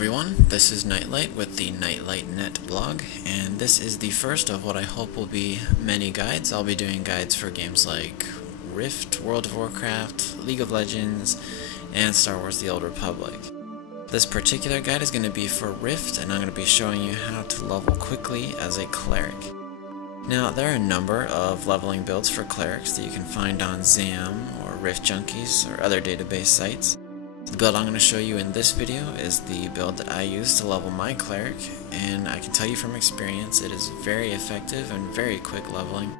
everyone, this is Nightlight with the Nightlight Net blog, and this is the first of what I hope will be many guides. I'll be doing guides for games like Rift, World of Warcraft, League of Legends, and Star Wars The Old Republic. This particular guide is going to be for Rift, and I'm going to be showing you how to level quickly as a Cleric. Now, there are a number of leveling builds for Clerics that you can find on ZAM or Rift Junkies or other database sites. The build I'm going to show you in this video is the build that I use to level my Cleric, and I can tell you from experience it is very effective and very quick leveling,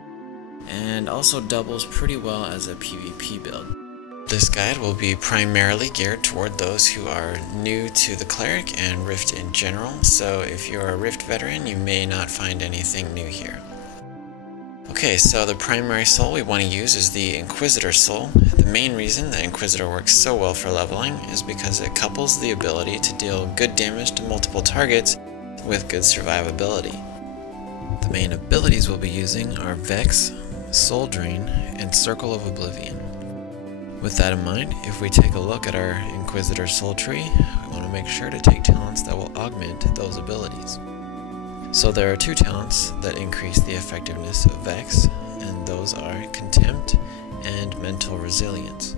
and also doubles pretty well as a PvP build. This guide will be primarily geared toward those who are new to the Cleric and Rift in general, so if you're a Rift veteran you may not find anything new here. Okay, so the primary soul we want to use is the Inquisitor soul. The main reason that Inquisitor works so well for leveling is because it couples the ability to deal good damage to multiple targets with good survivability. The main abilities we'll be using are Vex, Soul Drain, and Circle of Oblivion. With that in mind, if we take a look at our Inquisitor soul tree, we want to make sure to take talents that will augment those abilities. So there are two talents that increase the effectiveness of Vex, and those are Contempt and Mental Resilience.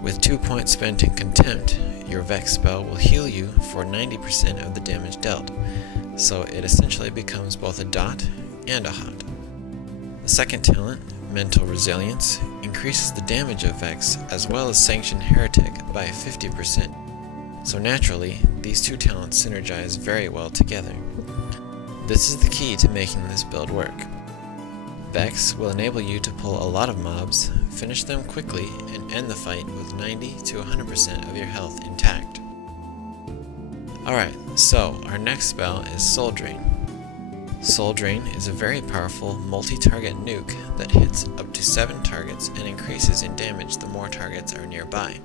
With 2 points spent in Contempt, your Vex spell will heal you for 90% of the damage dealt, so it essentially becomes both a dot and a hot. The second talent, Mental Resilience, increases the damage of Vex as well as Sanctioned Heretic by 50%, so naturally these two talents synergize very well together. This is the key to making this build work. Vex will enable you to pull a lot of mobs, finish them quickly, and end the fight with 90 to 100% of your health intact. Alright, so our next spell is Soul Drain. Soul Drain is a very powerful multi-target nuke that hits up to 7 targets and increases in damage the more targets are nearby.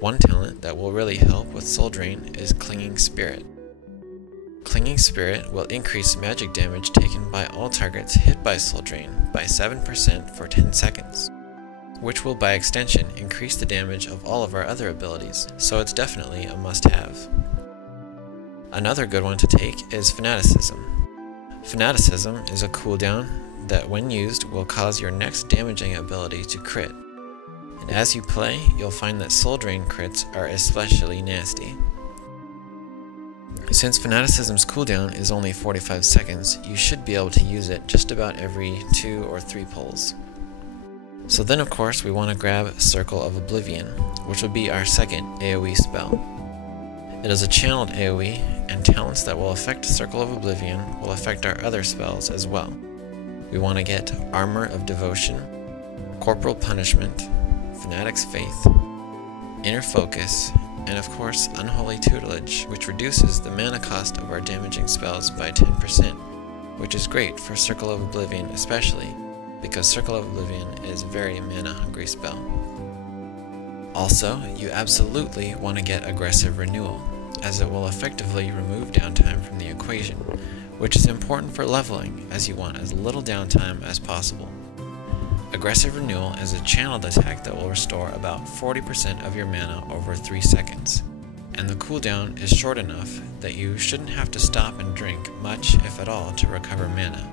One talent that will really help with Soul Drain is Clinging Spirit. Clinging Spirit will increase magic damage taken by all targets hit by Soul Drain by 7% for 10 seconds, which will by extension increase the damage of all of our other abilities, so it's definitely a must-have. Another good one to take is Fanaticism. Fanaticism is a cooldown that when used will cause your next damaging ability to crit, and as you play you'll find that Soul Drain crits are especially nasty. Since Fanaticism's cooldown is only 45 seconds, you should be able to use it just about every 2 or 3 pulls. So then of course we want to grab Circle of Oblivion, which will be our second AoE spell. It is a channeled AoE, and talents that will affect Circle of Oblivion will affect our other spells as well. We want to get Armor of Devotion, Corporal Punishment, Fanatic's Faith, Inner Focus, and of course Unholy Tutelage, which reduces the mana cost of our damaging spells by 10%, which is great for Circle of Oblivion especially, because Circle of Oblivion is a very mana hungry spell. Also, you absolutely want to get Aggressive Renewal, as it will effectively remove downtime from the equation, which is important for leveling as you want as little downtime as possible. Aggressive Renewal is a channeled attack that will restore about 40% of your mana over 3 seconds, and the cooldown is short enough that you shouldn't have to stop and drink much if at all to recover mana,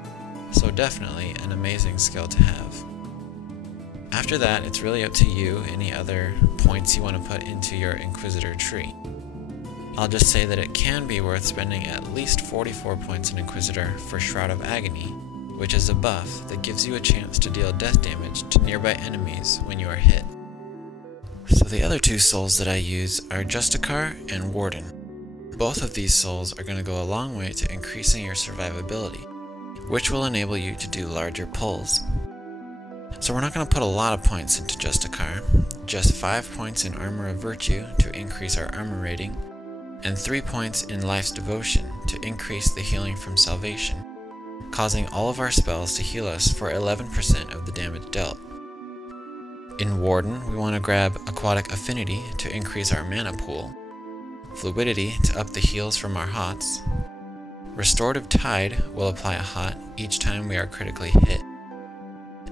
so definitely an amazing skill to have. After that, it's really up to you any other points you want to put into your Inquisitor tree. I'll just say that it can be worth spending at least 44 points in Inquisitor for Shroud of Agony, which is a buff that gives you a chance to deal death damage to nearby enemies when you are hit. So the other two souls that I use are Justicar and Warden. Both of these souls are going to go a long way to increasing your survivability, which will enable you to do larger pulls. So we're not going to put a lot of points into Justicar, just 5 points in Armor of Virtue to increase our armor rating, and 3 points in Life's Devotion to increase the healing from Salvation, causing all of our spells to heal us for 11% of the damage dealt. In Warden, we want to grab Aquatic Affinity to increase our mana pool, Fluidity to up the heals from our hots, Restorative Tide will apply a hot each time we are critically hit,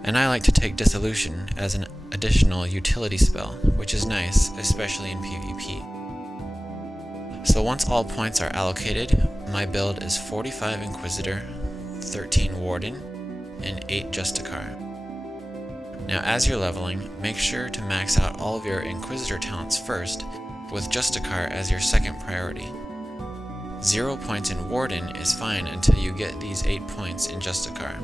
and I like to take Dissolution as an additional utility spell, which is nice, especially in PvP. So once all points are allocated, my build is 45 Inquisitor, 13 Warden, and 8 Justicar. Now as you're leveling, make sure to max out all of your Inquisitor talents first, with Justicar as your second priority. 0 points in Warden is fine until you get these 8 points in Justicar.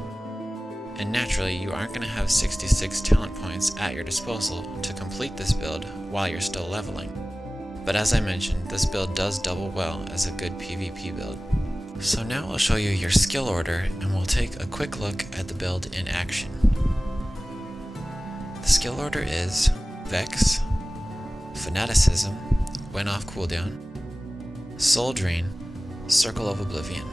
And naturally, you aren't going to have 66 talent points at your disposal to complete this build while you're still leveling. But as I mentioned, this build does double well as a good PvP build. So now I'll show you your skill order, and we'll take a quick look at the build in action. The skill order is Vex, Fanaticism, when off cooldown, Soul Drain, Circle of Oblivion.